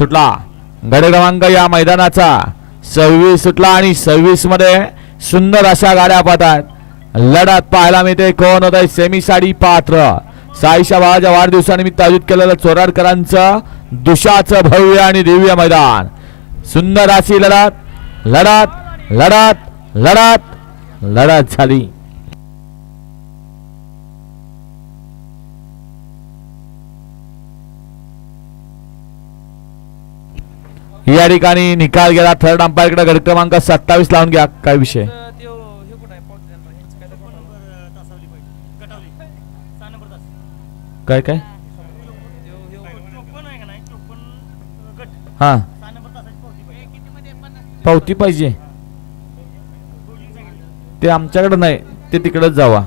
सुटला. गड क्रमांक या मैदानाचा. सव्वीस सुटला आणि सव्वीसमध्ये सुंदर अशा गाड्या पाहतात लढत पाहायला मिळते. कोण होत सेमी साडी पात्र. साईशा बाळाच्या वाढदिवसानिमित्त आयोजित केलेलं चोराडकरांचं दुशाचं भव्य आणि दिव्य मैदान. सुंदर अशी लढत. लढत लढत लढत लढत झाली. या ठिकाणी निकाल गेला. थर्ड अंपायरकडे गड क्रमांक सत्तावीस लावून घ्या. काय विषय? काय काय हा पावती पाहिजे. ते आमच्याकडे नाही. ते तिकडेच जावा.